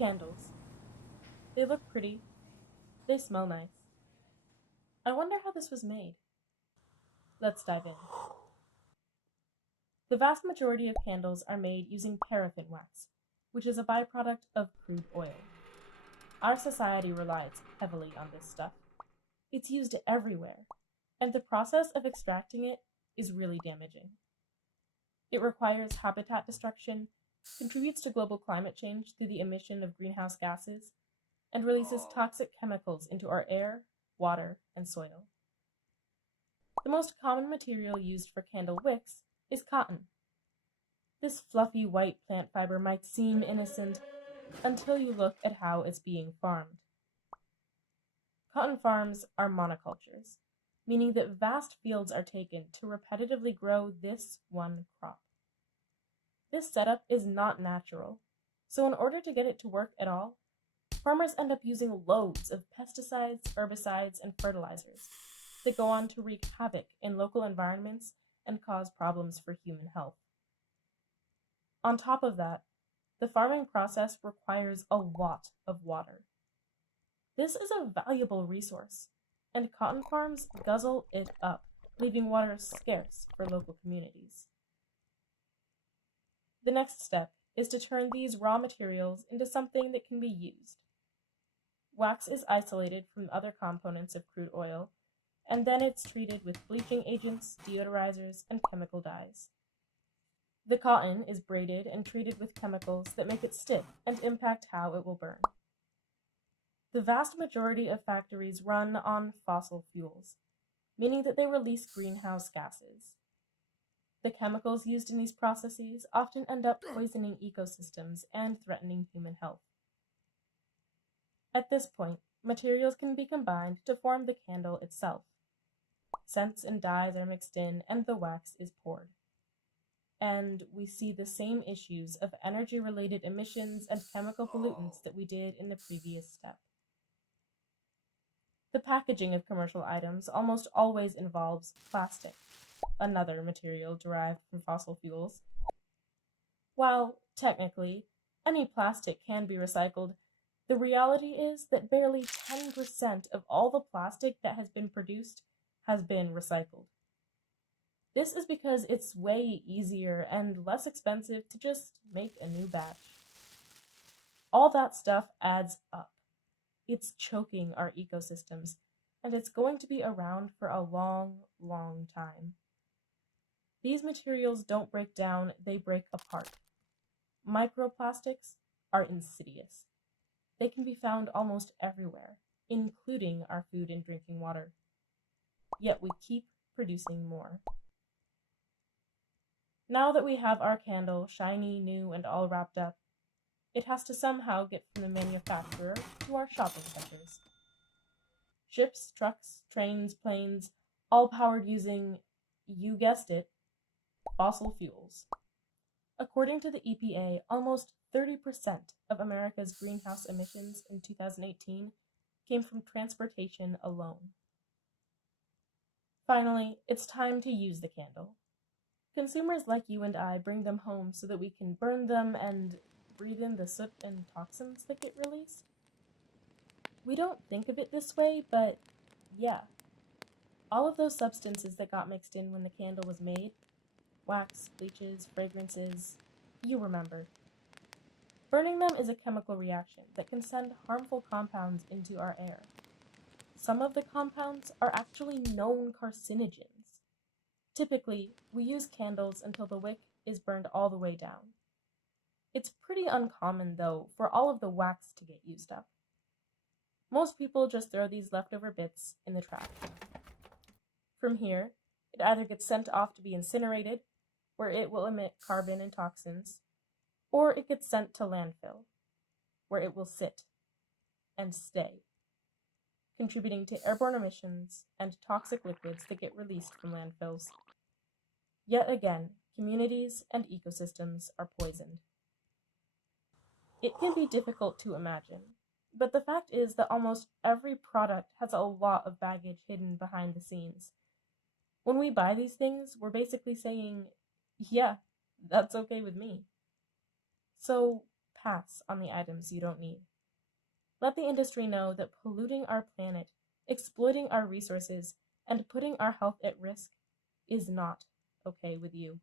Candles. They look pretty. They smell nice. I wonder how this was made. Let's dive in. The vast majority of candles are made using paraffin wax, which is a byproduct of crude oil. Our society relies heavily on this stuff. It's used everywhere, and the process of extracting it is really damaging. It requires habitat destruction, contributes to global climate change through the emission of greenhouse gases, and releases toxic chemicals into our air, water, and soil. The most common material used for candle wicks is cotton. This fluffy white plant fiber might seem innocent until you look at how it's being farmed. Cotton farms are monocultures, meaning that vast fields are taken to repetitively grow this one crop. This setup is not natural, so in order to get it to work at all, farmers end up using loads of pesticides, herbicides, and fertilizers that go on to wreak havoc in local environments and cause problems for human health. On top of that, the farming process requires a lot of water. This is a valuable resource, and cotton farms guzzle it up, leaving water scarce for local communities. The next step is to turn these raw materials into something that can be used. Wax is isolated from other components of crude oil, and then it's treated with bleaching agents, deodorizers, and chemical dyes. The cotton is braided and treated with chemicals that make it stiff and impact how it will burn. The vast majority of factories run on fossil fuels, meaning that they release greenhouse gases. The chemicals used in these processes often end up poisoning ecosystems and threatening human health. At this point, materials can be combined to form the candle itself. Scents and dyes are mixed in, and the wax is poured. And we see the same issues of energy-related emissions and chemical pollutants that we did in the previous step. The packaging of commercial items almost always involves plastic, another material derived from fossil fuels. While, technically, any plastic can be recycled, the reality is that barely 10% of all the plastic that has been produced has been recycled. This is because it's way easier and less expensive to just make a new batch. All that stuff adds up. It's choking our ecosystems, and it's going to be around for a long, long time. These materials don't break down, they break apart. Microplastics are insidious. They can be found almost everywhere, including our food and drinking water. Yet we keep producing more. Now that we have our candle shiny, new, and all wrapped up, it has to somehow get from the manufacturer to our shopping centers. Ships, trucks, trains, planes, all powered using, you guessed it, fossil fuels. According to the EPA, almost 30% of America's greenhouse emissions in 2018 came from transportation alone. Finally, it's time to use the candle. Consumers like you and I bring them home so that we can burn them and breathe in the soot and toxins that get released. We don't think of it this way, but yeah. All of those substances that got mixed in when the candle was made, wax, bleaches, fragrances, you remember. Burning them is a chemical reaction that can send harmful compounds into our air. Some of the compounds are actually known carcinogens. Typically, we use candles until the wick is burned all the way down. It's pretty uncommon, though, for all of the wax to get used up. Most people just throw these leftover bits in the trash. From here, it either gets sent off to be incinerated, where it will emit carbon and toxins, or it gets sent to landfill, where it will sit and stay, contributing to airborne emissions and toxic liquids that get released from landfills. Yet again, communities and ecosystems are poisoned. It can be difficult to imagine, but the fact is that almost every product has a lot of baggage hidden behind the scenes. When we buy these things, we're basically saying, yeah, that's okay with me. So pass on the items you don't need. Let the industry know that polluting our planet, exploiting our resources, and putting our health at risk is not okay with you.